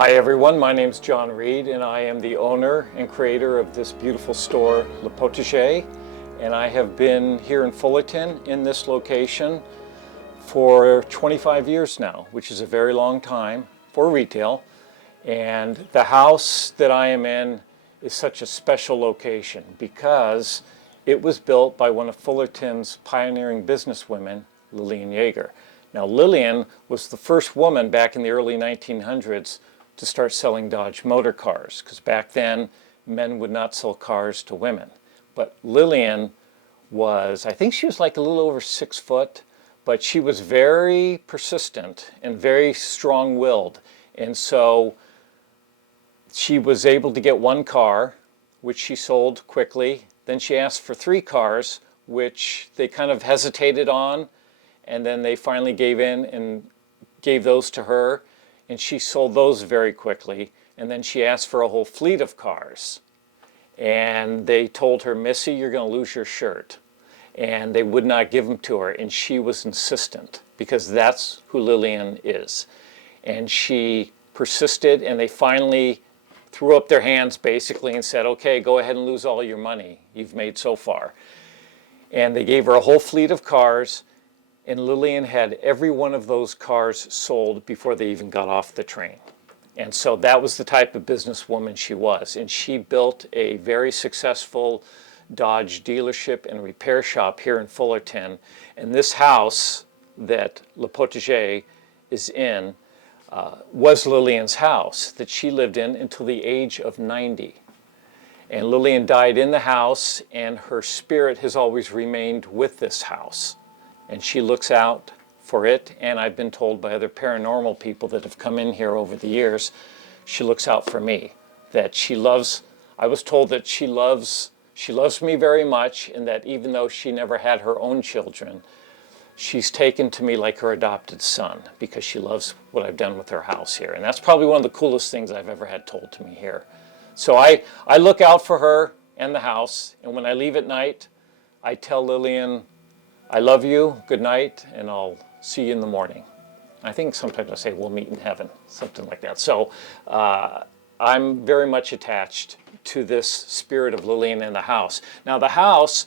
Hi everyone, my name is John Reed and I am the owner and creator of this beautiful store, Potager, and I have been here in Fullerton in this location for 25 years now, which is a very long time for retail. And the house that I am in is such a special location because it was built by one of Fullerton's pioneering businesswomen, Lillian Yaeger. Now Lillian was the first woman back in the early 1900s to start selling Dodge motor cars, because back then men would not sell cars to women. But Lillian was, I think she was like a little over 6 foot, but she was very persistent and very strong-willed. And so she was able to get one car, which she sold quickly. Then she asked for 3 cars, which they kind of hesitated on, and then they finally gave in and gave those to her. And she sold those very quickly. And then she asked for a whole fleet of cars. And they told her, "Missy, you're going to lose your shirt." And they would not give them to her. And she was insistent, because that's who Lillian is. And she persisted, and they finally threw up their hands basically and said, "Okay, go ahead and lose all your money you've made so far." And they gave her a whole fleet of cars. And Lillian had every one of those cars sold before they even got off the train. And so that was the type of businesswoman she was. And she built a very successful Dodge dealership and repair shop here in Fullerton. And this house that Le Potager is in was Lillian's house that she lived in until the age of 90. And Lillian died in the house, and her spirit has always remained with this house. And she looks out for it, and I've been told by other paranormal people that have come in here over the years, she looks out for me. That she loves, I was told that she loves me very much, and that even though she never had her own children, she's taken to me like her adopted son, because she loves what I've done with her house here. And that's probably one of the coolest things I've ever had told to me here. So I look out for her and the house, and when I leave at night, I tell Lillian, "I love you, good night, and I'll see you in the morning." I think sometimes I say, "We'll meet in heaven," something like that. So I'm very much attached to this spirit of Lillian in the house. Now the house,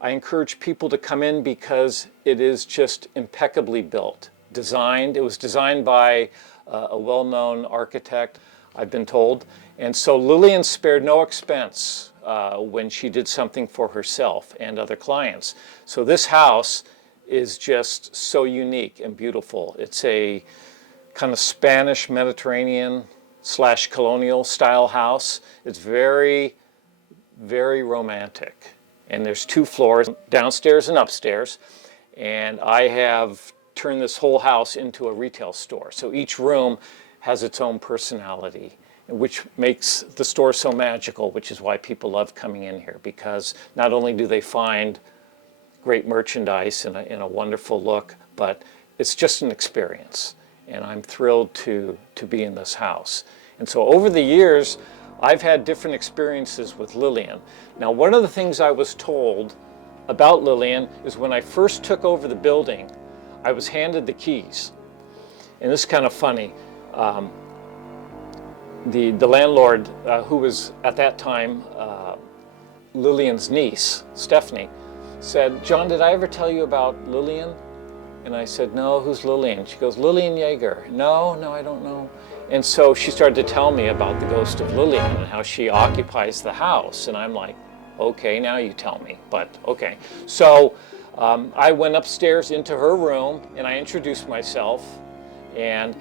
I encourage people to come in because it is just impeccably built, designed. It was designed by a well-known architect, I've been told. And so Lillian spared no expense when she did something for herself and other clients. So this house is just so unique and beautiful. It's a kind of Spanish Mediterranean / colonial style house. It's very, very romantic. And there's 2 floors, downstairs and upstairs. And I have turned this whole house into a retail store. So each room has its own personality, which makes the store so magical, which is why people love coming in here, because not only do they find great merchandise and a wonderful look, but it's just an experience. And I'm thrilled to be in this house. And so over the years, I've had different experiences with Lillian. Now, one of the things I was told about Lillian is when I first took over the building, I was handed the keys. And this is kind of funny. The landlord, who was at that time Lillian's niece, Stephanie, said, "John, did I ever tell you about Lillian?" And I said, "No, who's Lillian?" She goes, "Lillian Yaeger." No, I don't know. And so she started to tell me about the ghost of Lillian and how she occupies the house. And I'm like, "Okay, now you tell me," but okay. So I went upstairs into her room and I introduced myself, and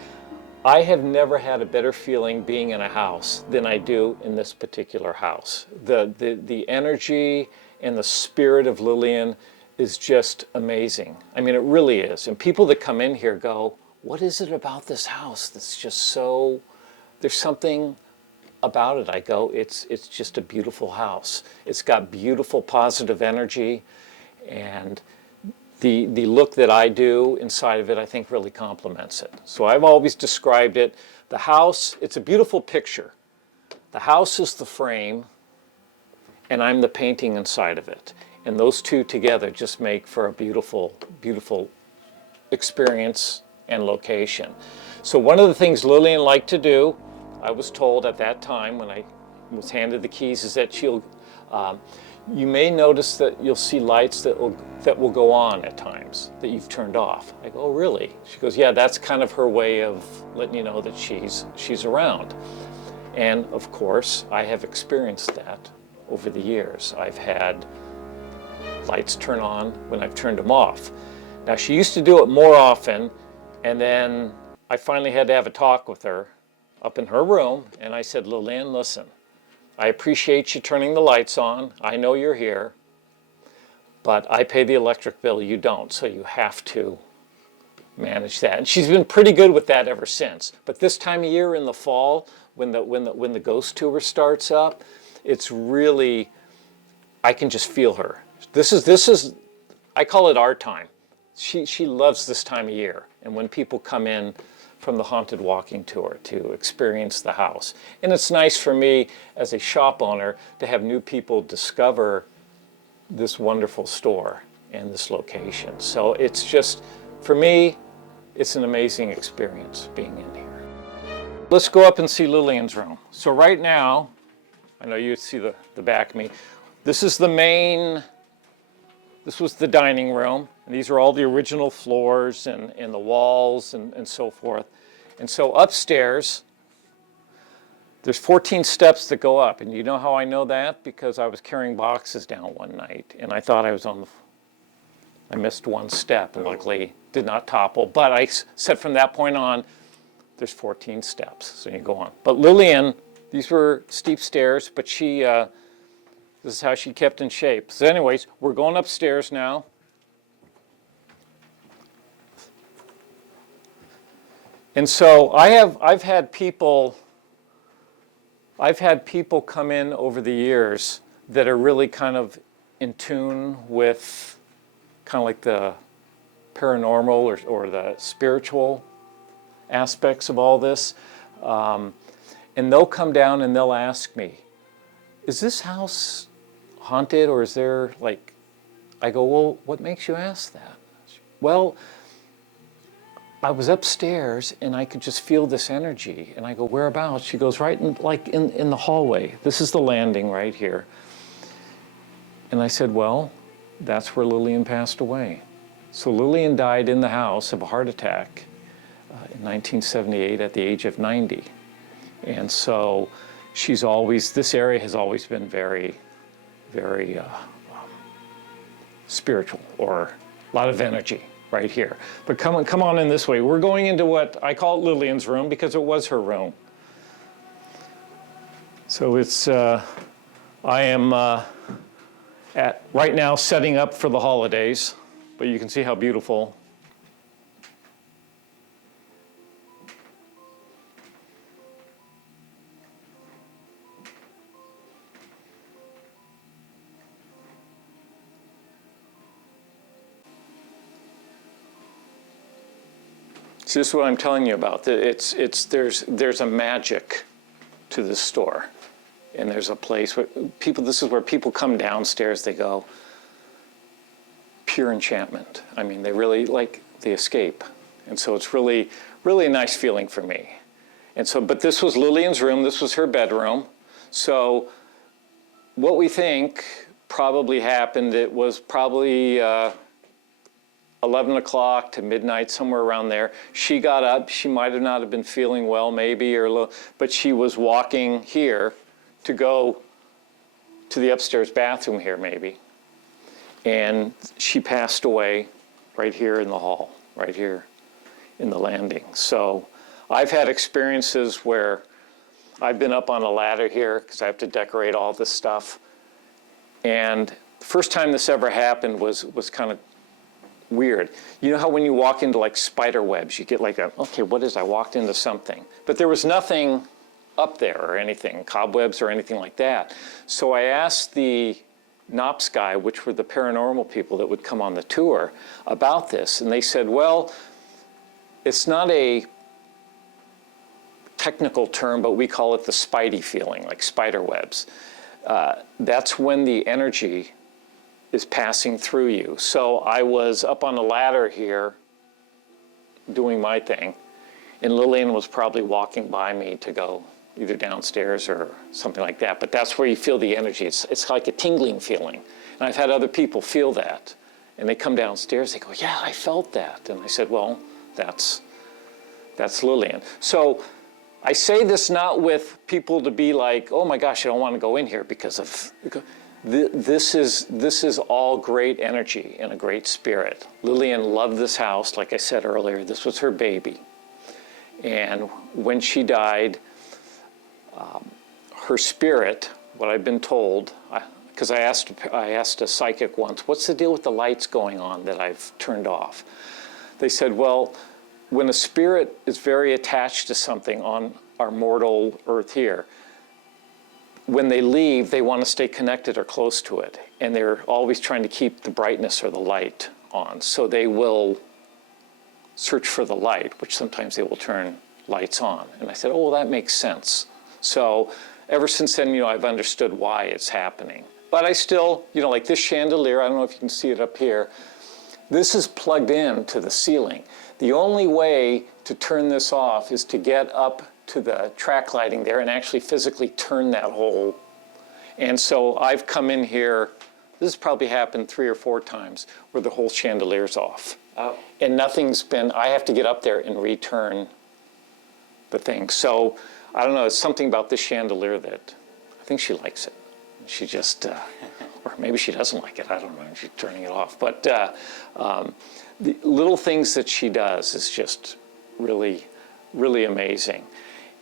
I have never had a better feeling being in a house than I do in this particular house. The energy and the spirit of Lillian is just amazing. I mean, it really is. And people that come in here go, "What is it about this house that's just so, there's something about it?" I go, it's just a beautiful house. It's got beautiful positive energy, and the look that I do inside of it, I think, really complements it. So I've always described it, the house, it's a beautiful picture. The house is the frame, and I'm the painting inside of it. And those two together just make for a beautiful, beautiful experience and location. So one of the things Lillian liked to do I was told at that time when I was handed the keys is that she'll, you may notice that you'll see lights that will go on at times that you've turned off. I go, oh, really? She goes, yeah, that's kind of her way of letting you know that she's around. And of course, I have experienced that over the years. I've had lights turn on when I've turned them off. Now, she used to do it more often, and then I finally had to have a talk with her up in her room, and I said, Lillian, listen, I appreciate you turning the lights on. I know you're here, but I pay the electric bill, you don't, so you have to manage that. And she's been pretty good with that ever since. But this time of year in the fall, when the ghost tour starts up, it's really, I can just feel her. This is, I call it our time. She loves this time of year. And when people come in from the haunted walking tour to experience the house. And it's nice for me as a shop owner to have new people discover this wonderful store and this location. So it's just, for me, it's an amazing experience being in here. Let's go up and see Lillian's room. So right now, I know you see the back of me. This is the main, this was the dining room. And these are all the original floors and the walls and so forth. And so upstairs, there's 14 steps that go up. And you know how I know that? Because I was carrying boxes down one night and I thought I was on I missed one step and luckily did not topple. But I said from that point on, there's 14 steps, so you go on. But Lillian, these were steep stairs, but she, this is how she kept in shape. So anyways, we're going upstairs now. And so I've had people come in over the years that are really kind of in tune with kind of like the paranormal or the spiritual aspects of all this. And they'll come down and they'll ask me, is this house haunted or is there like, I go, well, what makes you ask that? Well, I was upstairs and I could just feel this energy. And I go, whereabouts? She goes, right in the hallway. This is the landing right here. And I said, well, that's where Lillian passed away. So Lillian died in the house of a heart attack in 1978 at the age of 90. And so she's always, this area has always been very, very spiritual, or a lot of energy right here. But come on in this way. We're going into what I call Lillian's room because it was her room. So it's, I am right now setting up for the holidays, but you can see how beautiful. So this is what I'm telling you about. There's a magic to this store. And there's a place where people, this is where people come downstairs, they go, pure enchantment. I mean, they really like the escape. And so it's really, really a nice feeling for me. And so, but this was Lillian's room, this was her bedroom. So what we think probably happened, it was probably 11 o'clock to midnight, somewhere around there. She got up, she might have not have been feeling well maybe, but she was walking here to go to the upstairs bathroom here maybe. And she passed away right here in the hall, right here in the landing. So I've had experiences where I've been up on a ladder here because I have to decorate all this stuff. And the first time this ever happened was kind of weird. You know how when you walk into like spider webs, you get like a, okay, what is, I walked into something. But there was nothing up there or anything, cobwebs or anything like that. So I asked the NOPS guy, which were the paranormal people that would come on the tour, about this. And they said, well, it's not a technical term, but we call it the spidey feeling, like spider webs. That's when the energy is passing through you. So I was up on a ladder here doing my thing, and Lillian was probably walking by me to go either downstairs or something like that. But that's where you feel the energy. It's like a tingling feeling. And I've had other people feel that. And they come downstairs, they go, yeah, I felt that. And I said, well, that's Lillian. So I say this not with people to be like, oh my gosh, I don't want to go in here because of, this is all great energy and a great spirit. Lillian loved this house, like I said earlier, this was her baby. And when she died, her spirit, what I've been told, because I asked a psychic once, what's the deal with the lights going on that I've turned off? They said, well, when a spirit is very attached to something on our mortal earth here, when they leave, they want to stay connected or close to it. And they're always trying to keep the brightness or the light on. So they will search for the light, which sometimes they will turn lights on. And I said, oh, well, that makes sense. So ever since then, I've understood why it's happening. But I still, like this chandelier, I don't know if you can see it up here, this is plugged in to the ceiling. The only way to turn this off is to get up to the track lighting there and actually physically turn that whole. And so I've come in here, this has probably happened 3 or 4 times, where the whole chandelier's off. Oh. And nothing's been, I have to get up there and return the thing. So I don't know, it's something about this chandelier that I think she likes it. She just, or maybe she doesn't like it, I don't know, she's turning it off. But the little things that she does is just really, really amazing.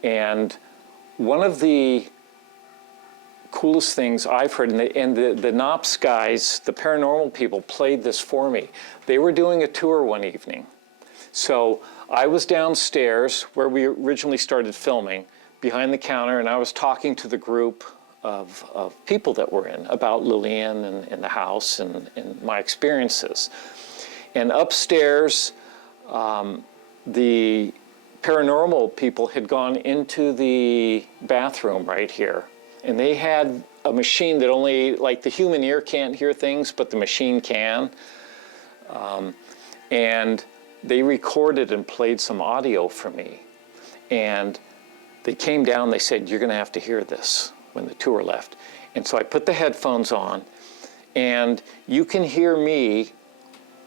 And one of the coolest things I've heard, and the Knops guys, the paranormal people, played this for me. They were doing a tour one evening. So I was downstairs where we originally started filming, behind the counter, and I was talking to the group of people that were in about Lillian and the house and my experiences. And upstairs, the paranormal people had gone into the bathroom right here. And they had a machine that only, like the human ear can't hear things, but the machine can. And they recorded and played some audio for me. And they came down, they said, you're gonna have to hear this when the tour left. And so I put the headphones on, and you can hear me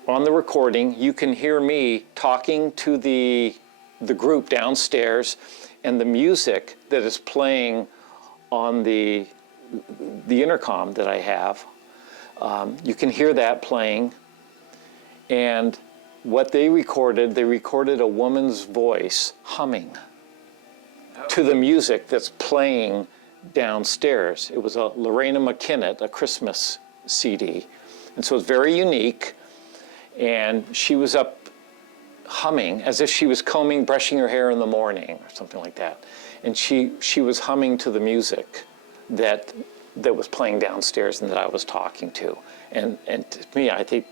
on the recording, you can hear me talking to the group downstairs, and the music that is playing on the intercom that I have, you can hear that playing. And what they recorded a woman's voice humming to the music that's playing downstairs. It was a Lorena McKinnett, a Christmas CD. And so it's very unique. And she was up humming as if she was brushing her hair in the morning or something like that. And she was humming to the music that was playing downstairs and that I was talking to. And to me, I think,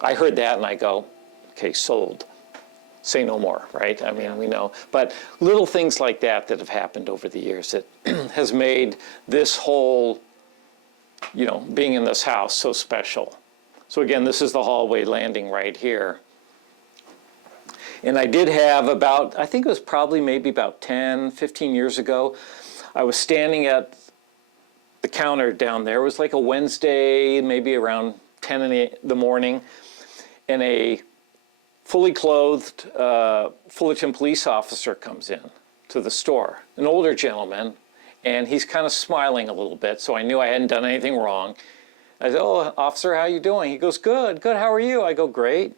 I heard that and I go, okay, sold. Say no more, right? I mean, we know. But little things like that have happened over the years that has made this whole, being in this house so special. So again, this is the hallway landing right here. And I did have about, I think it was probably maybe about 10, 15 years ago, I was standing at the counter down there. It was like a Wednesday, maybe around 10 in the morning, and a fully clothed Fullerton police officer comes in to the store, an older gentleman, and he's kind of smiling a little bit, so I knew I hadn't done anything wrong. I said, oh, officer, how you doing? He goes, good, how are you? I go, great.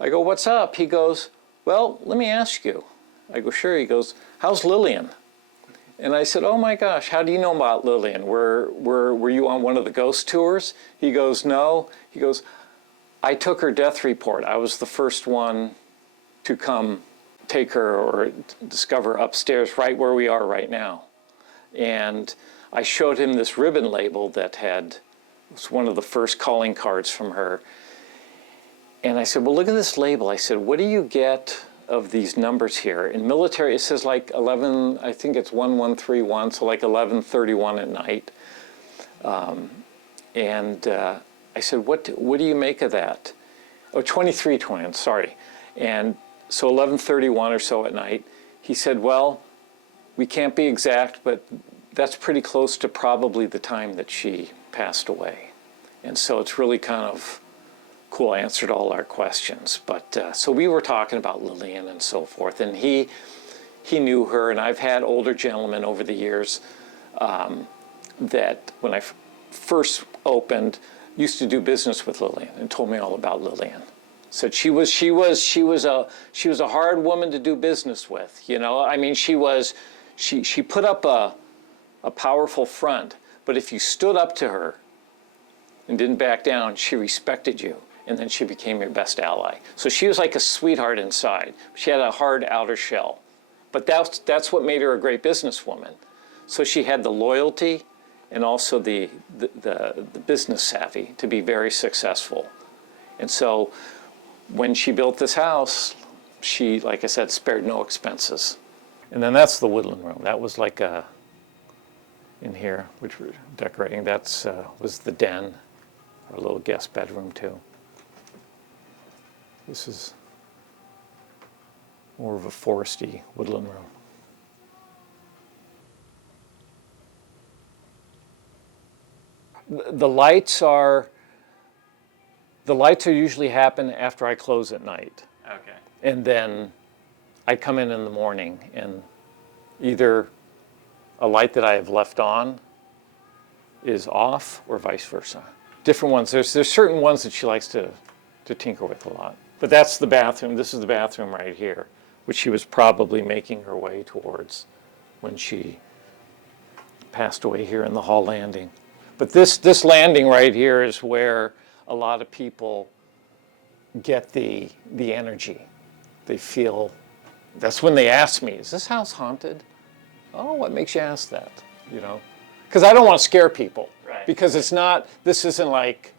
I go, what's up? He goes, well, let me ask you. I go, sure. He goes, how's Lillian? And I said, oh my gosh, how do you know about Lillian? Were you on one of the ghost tours? He goes, no. He goes, I took her death report. I was the first one to come take her or discover upstairs right where we are right now. And I showed him this ribbon label that was one of the first calling cards from her. And I said, well, look at this label. I said, what do you get of these numbers here? In military, it says like 11, I think it's 1131, so like 11:31 at night. I said, what do you make of that? Oh, 23:20, sorry. And so 11:31 or so at night, he said, well, we can't be exact, but that's pretty close to probably the time that she passed away. And so it's really kind of cool. I answered all our questions. But so we were talking about Lillian and so forth, and he knew her, and I've had older gentlemen over the years that when I first opened, used to do business with Lillian and told me all about Lillian. Said she was a hard woman to do business with. You know, I mean, she put up a powerful front, but if you stood up to her and didn't back down, she respected you, and then she became your best ally. So she was like a sweetheart inside. She had a hard outer shell, but that's what made her a great businesswoman. So she had the loyalty and also the business savvy to be very successful. And so when she built this house, she, like I said, spared no expenses. And then that's the woodland room. That was like in here, which we're decorating. That's was the den, our little guest bedroom too. This is more of a foresty woodland room. The lights usually happen after I close at night. Okay. And then I come in the morning, and either a light that I have left on is off or vice versa. Different ones. There's certain ones that she likes to tinker with a lot. But that's the bathroom. This is the bathroom right here, which she was probably making her way towards when she passed away here in the hall landing. But this landing right here is where a lot of people get the energy. They feel, that's when they ask me, is this house haunted? Oh, what makes you ask that? You know, because I don't want to scare people. Right. Because it's not, this isn't like,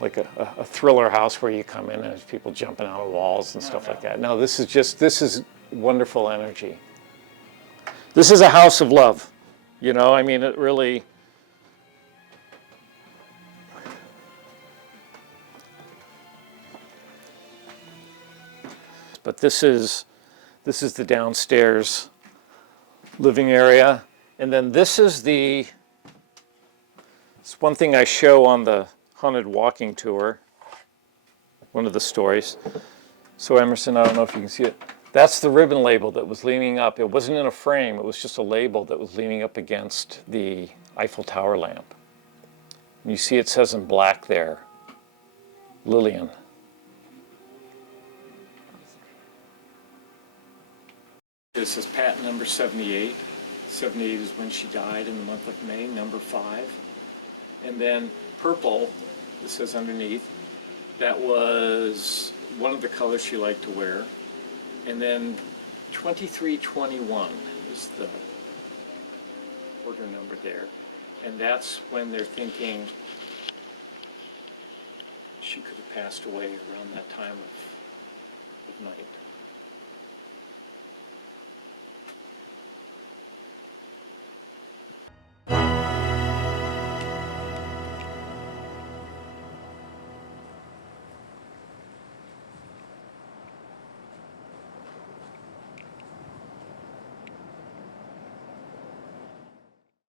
like a thriller house where you come in and there's people jumping out of walls and stuff like that. No, this is wonderful energy. This is a house of love. I mean, it really, but this is the downstairs living area. And then this is it's one thing I show on the haunted walking tour, one of the stories. So Emerson, I don't know if you can see it. That's the ribbon label that was leaning up. It wasn't in a frame, it was just a label that was leaning up against the Eiffel Tower lamp. And you see it says in black there, Lillian. This is patent number 78. 78 is when she died in the month of May, number 5. And then purple, this says underneath, that was one of the colors she liked to wear. And then 2321 is the order number there. And that's when they're thinking she could have passed away around that time of night.